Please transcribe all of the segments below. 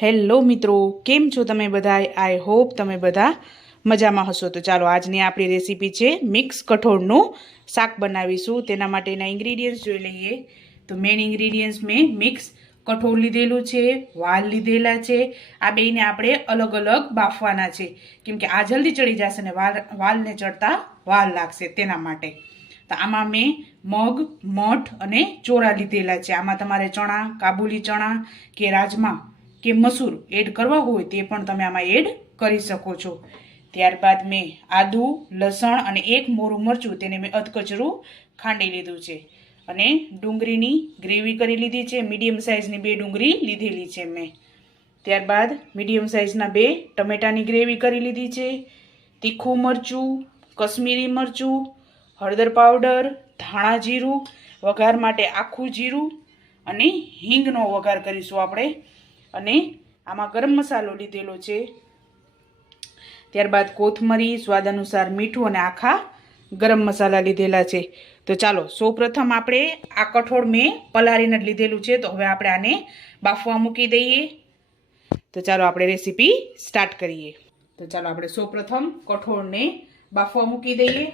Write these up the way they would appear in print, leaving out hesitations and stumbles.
Hello મિત્રો, કેમ છો તમે બધા? આઈ હોપ તમે બધા મજામાં હશો. તો ચાલો આજની આપણી રેસીપી છે મિક્સ કઠોળનું શાક બનાવીશું. તેના માટેના ઇન્ગ્રીડિયન્ટ્સ જોઈ લઈએ. તો મેઇન ઇન્ગ્રીડિયન્ટ્સ મેં મિક્સ કઠોળ લીધેલું છે, વાલ લીધેલા છે. આ બેયને આપણે અલગ અલગ બાફવાના છે, કેમ કે આ જલ્દી ચડી જશે ને વાલને ચડતા વાર લાગશે, તેના માટે. તો આમાં મેં મગ, મઠ અને ચોળા લીધેલા છે. આમાં તમારે ચણા, કાબુલી ચણા કે રાજમા કે મસૂર એડ કરવા હોય તે પણ તમે આમાં એડ કરી શકો છો. ત્યારબાદ મેં આદુ, લસણ અને એક મોરું મરચું તેને મેં અધકચરું ખાંડી લીધું છે. અને ડુંગળીની ગ્રેવી કરી લીધી છે. મીડિયમ સાઇઝની 2 ડુંગળી લીધેલી છે મેં. ત્યારબાદ મીડિયમ સાઇઝના 2 ટમેટાની ગ્રેવી કરી લીધી છે. તીખું મરચું, કશ્મીરી મરચું, હળદર પાવડર, ધાણા જીરું, વઘાર માટે આખું જીરું અને હિંગનો વઘાર કરીશું આપણે. અને આમાં ગરમ મસાલો લીધેલો છે. ત્યારબાદ કોથમરી, સ્વાદ અનુસાર મીઠું અને આખા ગરમ મસાલા લીધેલા છે. તો ચાલો સૌપ્રથમ આપણે આ કઠોળ મેં પલાળીને જ લીધેલું છે. તો હવે આપણે આને બાફવા મૂકી દઈએ. તો ચાલો આપણે રેસીપી સ્ટાર્ટ કરીએ. તો ચાલો આપણે સૌપ્રથમ કઠોળને બાફવા મૂકી દઈએ.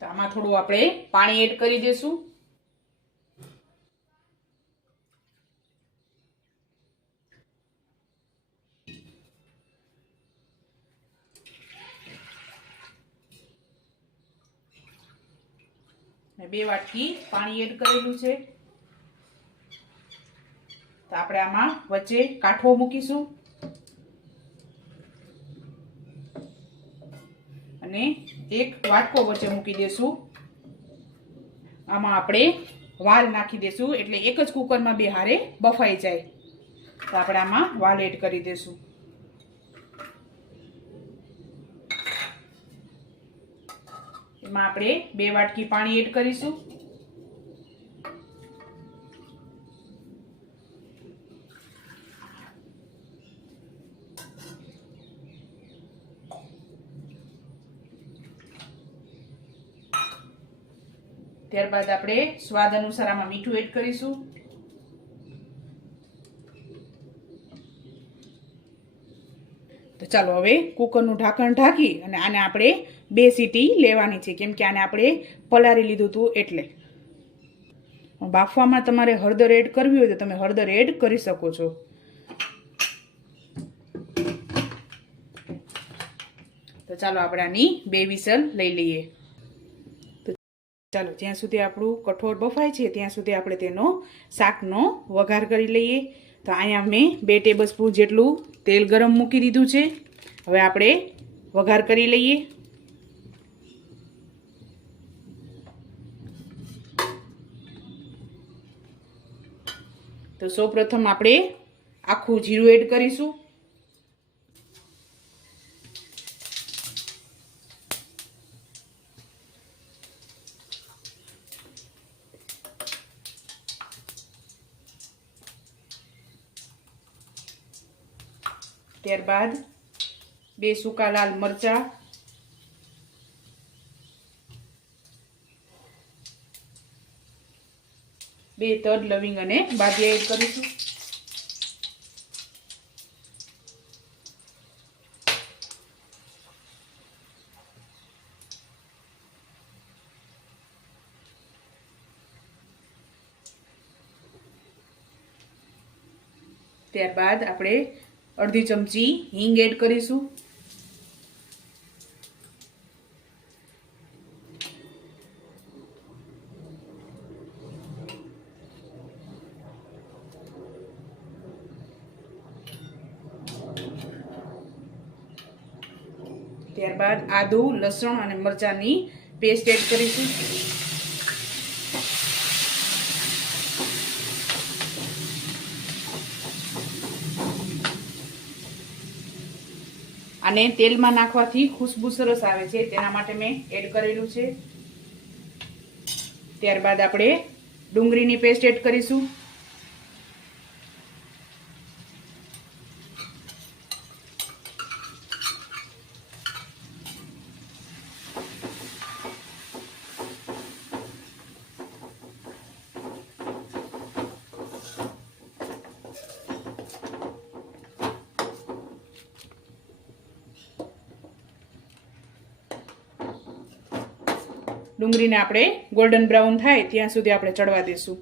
તો આમાં થોડું આપણે પાણી એડ કરી દેશું. મેં 2 વાટકી પાણી એડ કરેલું છે. તો આપણે આમાં વચ્ચે કાઠો મૂકીશું અને એક વાટકો વચ્ચે મૂકી દેશું. આમાં આપણે વાલ નાખી દેશું, એટલે એક જ કુકરમાં 2 હારે બફાઈ જાય. તો આપણે આમાં વાલ એડ કરી દેશું. એમાં આપણે 2 વાટકી પાણી એડ કરીશું. ત્યારબાદ આપણે સ્વાદ અનુસાર આમાં મીઠું એડ કરીશું. તો ચાલો હવે કુકરનું ઢાંકણ ઢાંકી અને આને આપણે 2 સીટી લેવાની છે, કેમ કે આને આપણે પલાળી લીધું હતું એટલે. બાફવામાં તમારે હળદર એડ કરવી હોય તો તમે હળદર એડ કરી શકો છો. તો ચાલો આપણે આની 2 વિસલ લઈ લઈએ. ચાલો જ્યાં સુધી આપણું કઠોળ બફાય છે ત્યાં સુધી આપણે તેનો શાકનો વઘાર કરી લઈએ. તો અહીંયા મેં 2 ટેબલસ્પૂન જેટલું તેલ ગરમ મૂકી દીધું છે. હવે આપણે વઘાર કરી લઈએ. તો સૌપ્રથમ આપણે આખું જીરું એડ કરીશું. ત્યારબાદ 2 સૂકા લાલ મરચા, 2 તજ, લવિંગ અને બાદિયા એડ કરીશું. ત્યારબાદ આપણે અડધી ચમચી હિંગ એડ કરીશું. ત્યારબાદ આદુ, લસણ અને મરચાંની પેસ્ટ એડ કરીશું. આને તેલમાં નાખવાથી ખુશ્બુ સરસ આવે છે, તેના માટે મેં એડ કરેલું છે. ત્યારબાદ આપણે ડુંગળીની પેસ્ટ એડ કરીશું. ડુંગળીને આપણે ગોલ્ડન બ્રાઉન થાય ત્યાં સુધી આપણે ચડવા દઈશું.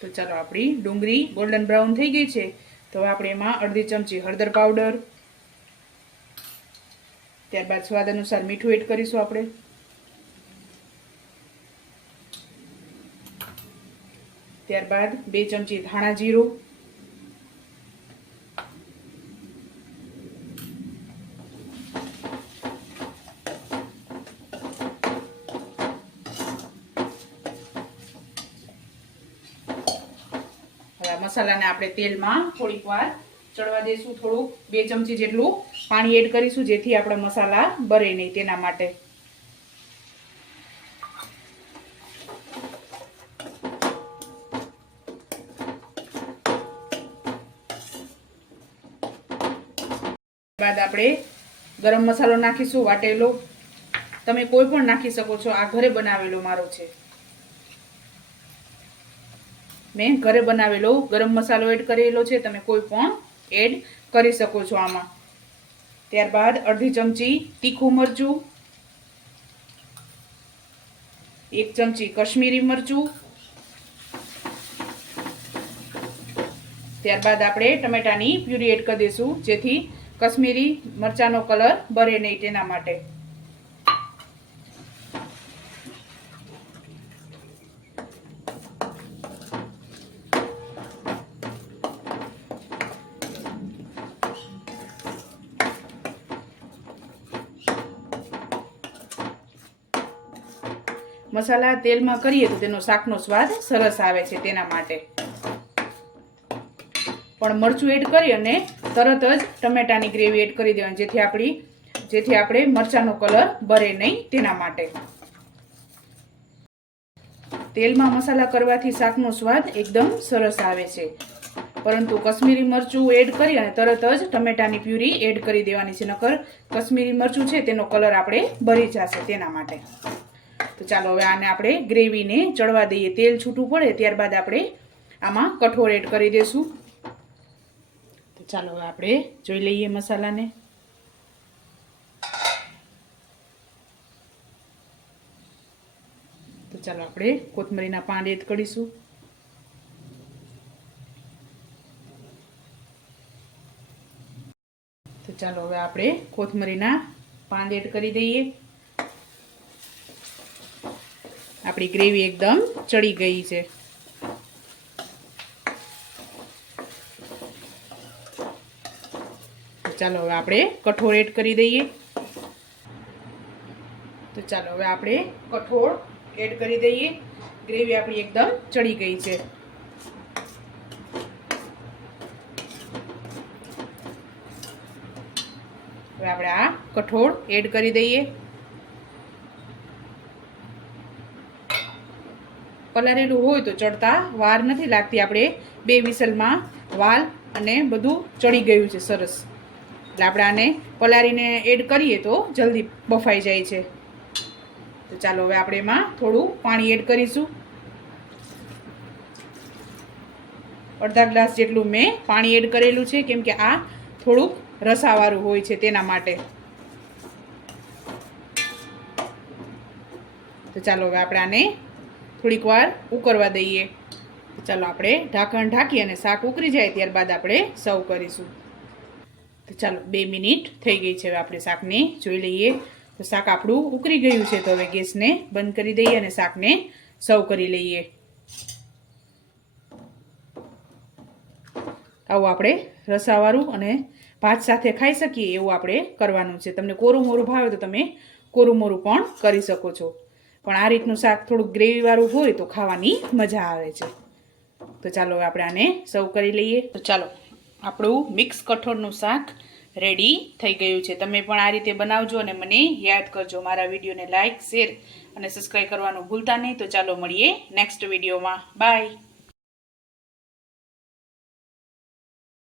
તો ચાલો આપણી ડુંગળી ગોલ્ડન બ્રાઉન થઈ ગઈ છે. તો હવે આપણે એમાં અડધી ચમચી હળદર પાવડર, ત્યારબાદ સ્વાદ અનુસાર મીઠું એડ કરીશું આપણે. ત્યારબાદ 2 ચમચી ધાણા જીરું, મસાલાને આપણે તેલમાં થોડીક વાર ચડવા દઈશું. થોડુંક 2 ચમચી જેટલું પાણી એડ કરીશું જેથી આપણા મસાલા બરે નહીં તેના માટે. બાદ આપણે ગરમ મસાલો નાખીશું વાટેલો. તમે કોઈ પણ નાખી શકો છો. આ ઘરે બનાવેલો મારો છે. મેં ઘરે બનાવેલો ગરમ મસાલો એડ કરેલો છે. તમે કોઈ પણ એડ કરી શકો છો આમાં. ત્યારબાદ અડધી ચમચી તીખું મરચું, 1 ચમચી કશ્મીરી મરચું, ત્યારબાદ આપણે ટમેટાની પ્યુરી એડ કરી દઈશું જેથી કશ્મીરી મરચાંનો કલર બરે નહીં તેના માટે. મસાલા તેલમાં કરીએ તો તેનો શાકનો સ્વાદ સરસ આવે છે તેના માટે. પણ મરચું એડ કરી અને તરત જ ટમેટાની ગ્રેવી એડ કરી દેવાની જેથી આપણે મરચાંનો કલર બરે નહીં તેના માટે. તેલમાં મસાલા કરવાથી શાકનો સ્વાદ એકદમ સરસ આવે છે. પરંતુ કશ્મીરી મરચું એડ કરી અને તરત જ ટમેટાની પ્યુરી એડ કરી દેવાની છે. નકર કશ્મીરી મરચું છે તેનો કલર આપણે બરી જશે તેના માટે. તો ચાલો હવે આને આપણે ગ્રેવીને ચડવા દઈએ. તેલ છૂટું પડે ત્યારબાદ આપણે આમાં કઠોળ એડ કરી દઈશું. તો ચાલો હવે આપણે જોઈ લઈએ મસાલાને. તો ચાલો આપણે કોથમરીના પાન એડ કરીશું. તો ચાલો હવે આપણે કોથમરીના પાન એડ કરી દઈએ. આપણી ગ્રેવી એકદમ ચડી ગઈ છે. ચાલો હવે આપણે કઠોળ એડ કરી દઈએ. તો ચાલો હવે આપણે કઠોળ એડ કરી દઈએ. ગ્રેવી આપણી એકદમ ચડી ગઈ છે. હવે આપણે આ કઠોળ એડ કરી દઈએ. પલાળેલું હોય તો ચડતા વાર નથી લાગતી. આપણે 2 વિસલમાં વાલ અને બધું ચડી ગયું છે સરસ. એટલે આપણે આને પલાળીને એડ કરીએ તો જલ્દી બફાઈ જાય છે. તો ચાલો હવે આપણે એમાં થોડું પાણી એડ કરીશું. અડધા ગ્લાસ જેટલું મેં પાણી એડ કરેલું છે કેમ કે આ થોડુંક રસાવાળું હોય છે તેના માટે. તો ચાલો હવે આપણે આને થોડીક વાર ઉકળવા દઈએ. ચાલો આપણે ઢાંકણ ઢાંકી અને શાક ઉકળી જાય ત્યારબાદ આપણે સર્વ કરીશું. તો ચાલો 2 મિનિટ થઈ ગઈ છે. હવે આપણે શાકને જોઈ લઈએ. તો શાક આપણું ઉકળી ગયું છે. તો હવે ગેસને બંધ કરી દઈએ અને શાકને સર્વ કરી લઈએ. આવું આપણે રસાવાળું અને ભાત સાથે ખાઈ શકીએ એવું આપણે કરવાનું છે. તમને કોરું મોરું ભાવે તો તમે કોરું મોરું પણ કરી શકો છો. પણ આ રીતનું શાક થોડુંક ગ્રેવીવાળું હોય તો ખાવાની મજા આવે છે. તો ચાલો હવે આપણે આને સર્વ કરી લઈએ. તો ચાલો આપણું મિક્સ કઠોળનું શાક રેડી થઈ ગયું છે. તમે પણ આ રીતે બનાવજો અને મને યાદ કરજો. મારા વિડીયોને લાઇક, શેર અને સબસ્ક્રાઈબ કરવાનું ભૂલતા નહીં. તો ચાલો મળીએ નેક્સ્ટ વિડીયોમાં. બાય.